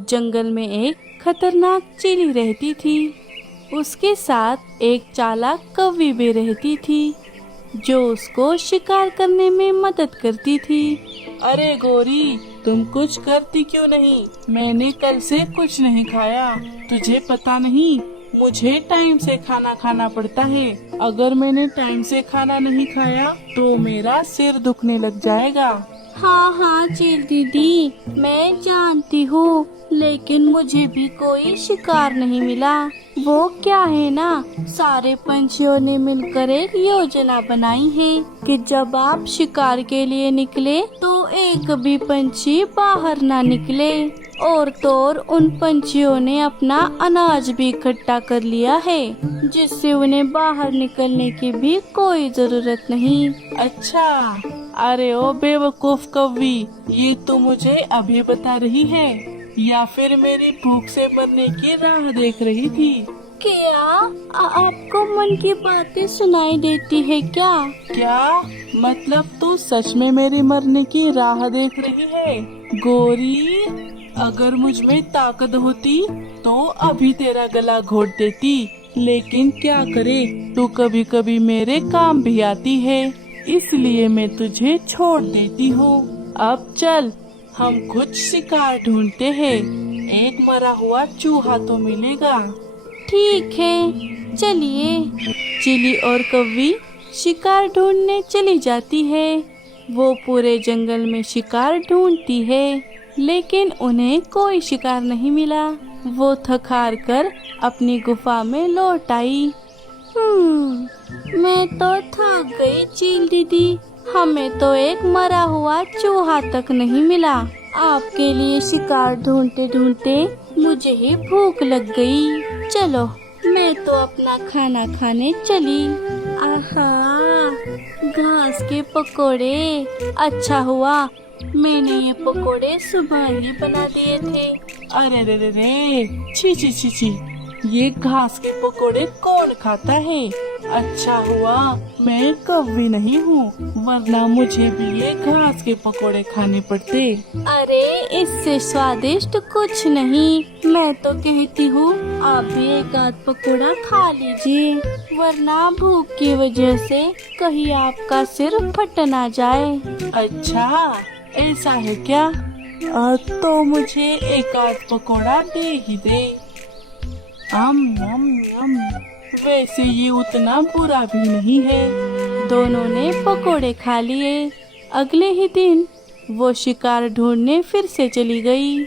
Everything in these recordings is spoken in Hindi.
जंगल में एक खतरनाक चीली रहती थी। उसके साथ एक चालाक कौवी भी रहती थी जो उसको शिकार करने में मदद करती थी। अरे गोरी, तुम कुछ करती क्यों नहीं? मैंने कल से कुछ नहीं खाया। तुझे पता नहीं, मुझे टाइम से खाना खाना पड़ता है। अगर मैंने टाइम से खाना नहीं खाया तो मेरा सिर दुखने लग जाएगा। हाँ हाँ चील दीदी, मैं जानती हूँ, लेकिन मुझे भी कोई शिकार नहीं मिला। वो क्या है ना, सारे पंछियों ने मिलकर एक योजना बनाई है कि जब आप शिकार के लिए निकले तो एक भी पंछी बाहर ना निकले। और तो और उन पंछियों ने अपना अनाज भी इकट्ठा कर लिया है, जिससे उन्हें बाहर निकलने की भी कोई जरूरत नहीं। अच्छा, अरे ओ बेवकूफ कौवी, ये तो मुझे अभी बता रही है या फिर मेरी भूख से मरने की राह देख रही थी? क्या आपको मन की बातें सुनाई देती है क्या? क्या मतलब तू सच में मेरी मरने की राह देख रही है? गोरी, अगर मुझ में ताकत होती तो अभी तेरा गला घोट देती, लेकिन क्या करे, तू कभी कभी मेरे काम भी आती है, इसलिए मैं तुझे छोड़ देती हूँ। अब चल, हम कुछ शिकार ढूंढते हैं। एक मरा हुआ चूहा तो मिलेगा। ठीक है, चलिए। चिली और कौवी शिकार ढूंढने चली जाती है। वो पूरे जंगल में शिकार ढूंढती है, लेकिन उन्हें कोई शिकार नहीं मिला। वो थक हार कर अपनी गुफा में लौट आई। मैं तो थक गई चील दीदी, हमें तो एक मरा हुआ चूहा तक नहीं मिला। आपके लिए शिकार ढूंढते ढूंढते मुझे ही भूख लग गई। चलो, मैं तो अपना खाना खाने चली। आहा, घास के पकोड़े, अच्छा हुआ मैंने ये पकोड़े सुबह ही बना दिए थे। अरे रे रे रे, छी छी छी छी, ये घास के पकोड़े कौन खाता है? अच्छा हुआ मैं कौवी नहीं हूँ, वरना मुझे भी ये घास के पकोड़े खाने पड़ते। अरे इससे स्वादिष्ट कुछ नहीं, मैं तो कहती हूँ आप भी एक आध पकोड़ा खा लीजिए, वरना भूख की वजह से कहीं आपका सिर फट ना जाए। अच्छा, ऐसा है क्या? तो मुझे एक आध पकोड़ा दे ही दे। आम आम आम, वैसे ये उतना बुरा भी नहीं है। दोनों ने पकोड़े खा लिए। अगले ही दिन वो शिकार ढूंढने फिर से चली गई।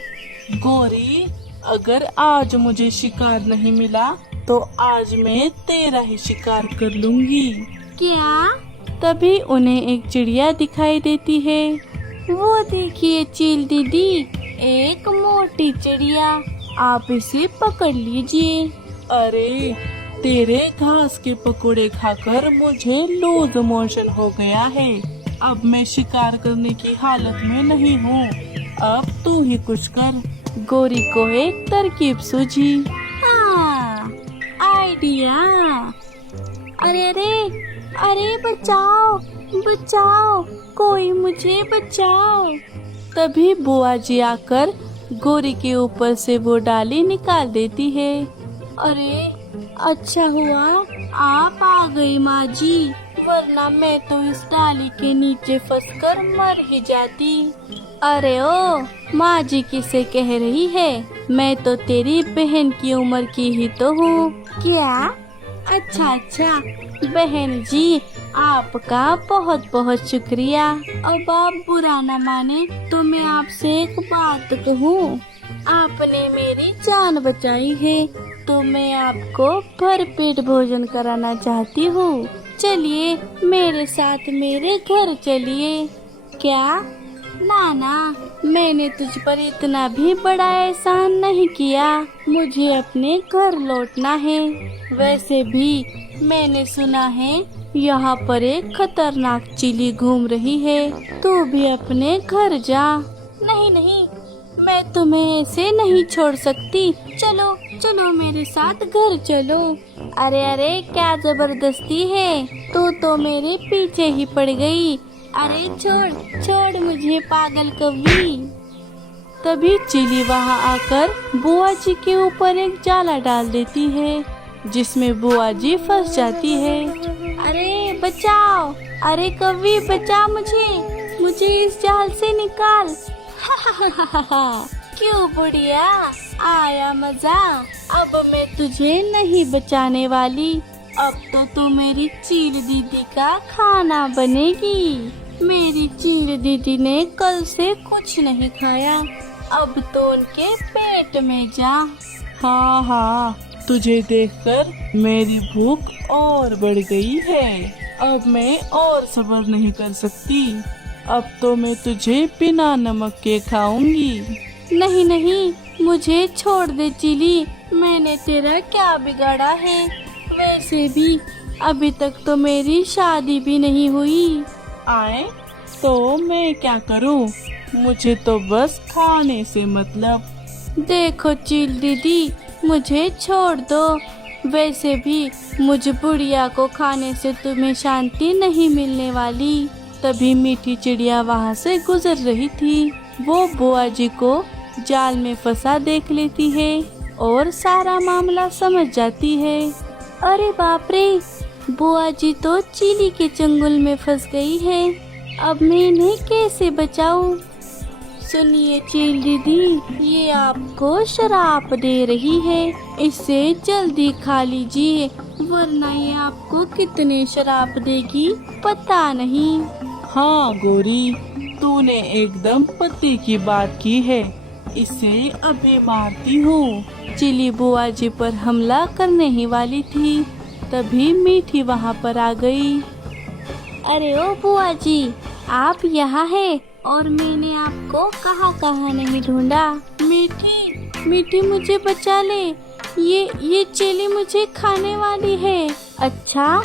गोरी, अगर आज मुझे शिकार नहीं मिला तो आज मैं तेरा ही शिकार कर लूंगी। क्या? तभी उन्हें एक चिड़िया दिखाई देती है। वो देखिए चील दीदी, एक मोटी चिड़िया, आप इसे पकड़ लीजिए। अरे, तेरे घास के पकोड़े खाकर मुझे लूज मोशन हो गया है। अब मैं शिकार करने की हालत में नहीं हूँ। अब तू ही कुछ कर। गोरी को एक तरकीब सूझी। हाँ, आइडिया। अरे अरे अरे, बचाओ बचाओ, कोई मुझे बचाओ। तभी बुआ जी आकर गोरी के ऊपर से वो डाली निकाल देती है। अरे अच्छा हुआ आप आ गई माँ जी, वरना मैं तो इस डाली के नीचे फंसकर मर ही जाती। अरे ओ, माँ जी किसे कह रही है? मैं तो तेरी बहन की उम्र की ही तो हूँ। क्या? अच्छा अच्छा, बहन जी आपका बहुत बहुत शुक्रिया। अब आप बुरा न माने तो मैं आपसे एक बात कहूँ। आपने मेरी जान बचाई है तो मैं आपको भरपेट भोजन कराना चाहती हूँ। चलिए मेरे साथ मेरे घर चलिए। क्या? ना, मैंने तुझ पर इतना भी बड़ा एहसान नहीं किया, मुझे अपने घर लौटना है। वैसे भी मैंने सुना है यहाँ पर एक खतरनाक चिली घूम रही है, तू भी अपने घर जा। नहीं, मैं तुम्हें ऐसे नहीं छोड़ सकती, चलो चलो मेरे साथ घर चलो। अरे क्या जबरदस्ती है, तू तो मेरे पीछे ही पड़ गई। अरे छोड़ मुझे पागल कौवी। तभी चिली वहाँ आकर बुआ जी के ऊपर एक जाला डाल देती है, जिसमें बुआ जी फंस जाती है। अरे बचाओ, अरे कौवी बचा मुझे इस जाल से निकाल। क्यों बुढ़िया, आया मजा? अब मैं तुझे नहीं बचाने वाली। अब तो तू मेरी चील दीदी का खाना बनेगी। मेरी चील दीदी ने कल से कुछ नहीं खाया, अब तो उनके पेट में जा। हाँ हाँ, तुझे देखकर मेरी भूख और बढ़ गई है। अब मैं और सब्र नहीं कर सकती। अब तो मैं तुझे बिना नमक के खाऊंगी। नहीं नहीं, मुझे छोड़ दे चिली, मैंने तेरा क्या बिगाड़ा है? वैसे भी अभी तक तो मेरी शादी भी नहीं हुई। आए तो मैं क्या करूं? मुझे तो बस खाने से मतलब। देखो चील दीदी, मुझे छोड़ दो। वैसे भी मुझ बुढ़िया को खाने से तुम्हें शांति नहीं मिलने वाली। तभी मीठी चिड़िया वहाँ से गुजर रही थी। वो बुआ जी को जाल में फंसा देख लेती है और सारा मामला समझ जाती है। अरे बाप रे, बुआ जी तो चिली के चंगुल में फंस गई है। अब मैं इन्हें कैसे बचाऊं? सुनिए चील दीदी, ये आपको शराप दे रही है, इसे जल्दी खा लीजिए, वरना ये आपको कितने शराप देगी पता नहीं। हाँ गोरी, तूने एकदम पते की बात की है। इसे अभी मारती हूँ। चिली बुआ जी पर हमला करने ही वाली थी, तभी मीठी वहाँ पर आ गई। अरे ओ बुआ जी, आप यहाँ है और मैंने आपको कहाँ नहीं ढूंढा। मीठी मुझे बचा ले, ये चिली मुझे खाने वाली है। अच्छा,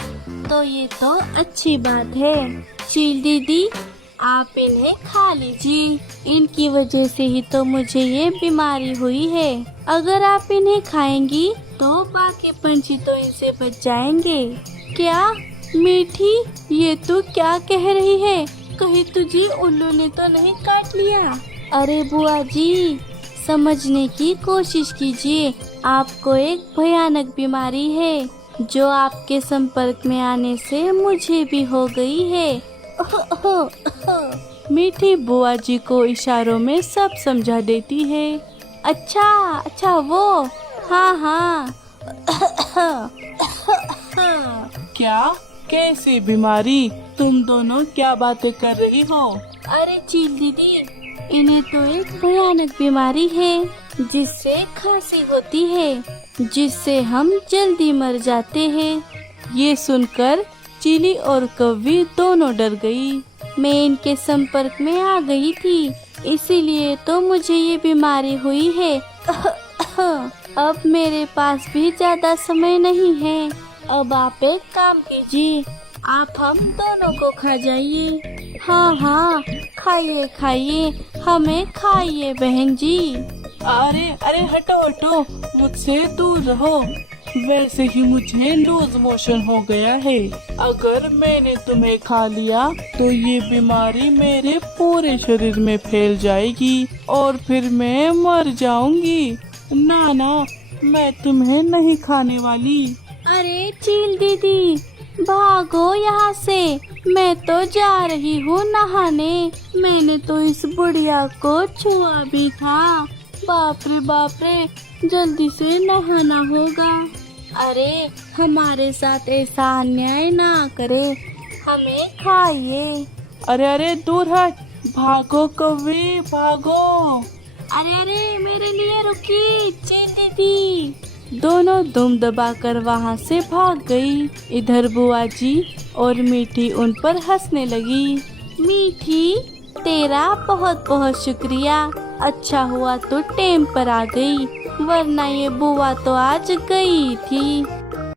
तो ये तो अच्छी बात है। चील दीदी, आप इन्हें खा लीजिए, इनकी वजह से ही तो मुझे ये बीमारी हुई है। अगर आप इन्हें खाएंगी तो बाकी पंछी तो इनसे बच जाएंगे। क्या मीठी, ये तू क्या कह रही है? कहीं तुझे उल्लू ने तो नहीं काट लिया? अरे बुआ जी, समझने की कोशिश कीजिए, आपको एक भयानक बीमारी है जो आपके संपर्क में आने से मुझे भी हो गई है। मीठी बुआ जी को इशारों में सब समझा देती है। अच्छा वो, हाँ। क्या? कैसी बीमारी? तुम दोनों क्या बातें कर रही हो? अरे चील दीदी, इन्हें तो एक भयानक बीमारी है जिससे खांसी होती है, जिससे हम जल्दी मर जाते हैं। ये सुनकर चिली और कौवी दोनों डर गई। मैं इनके संपर्क में आ गई थी, इसीलिए तो मुझे ये बीमारी हुई है। अब मेरे पास भी ज्यादा समय नहीं है। अब आप एक काम कीजिए, आप हम दोनों को खा जाइए। हाँ, खाइए, हमें खाइए बहन जी। अरे हटो, मुझसे दूर रहो। वैसे ही मुझे लूज मोशन हो गया है। अगर मैंने तुम्हें खा लिया तो ये बीमारी मेरे पूरे शरीर में फैल जाएगी और फिर मैं मर जाऊंगी। ना, मैं तुम्हें नहीं खाने वाली। अरे चील दीदी, भागो यहाँ से, मैं तो जा रही हूँ नहाने। मैंने तो इस बुढ़िया को छुआ भी था। बाप रे, जल्दी से नहाना होगा। अरे हमारे साथ ऐसा अन्याय ना करे, हमें खाइए। अरे दूर हट, भागो कौवी, भागो। अरे मेरे लिए रुकी चील दीदी। दोनों दुम दबाकर वहाँ से भाग गई। इधर बुआ जी और मीठी उन पर हंसने लगी। मीठी, तेरा बहुत बहुत शुक्रिया। अच्छा हुआ तो टेम पर आ गई, वरना ये बुआ तो आज गई थी।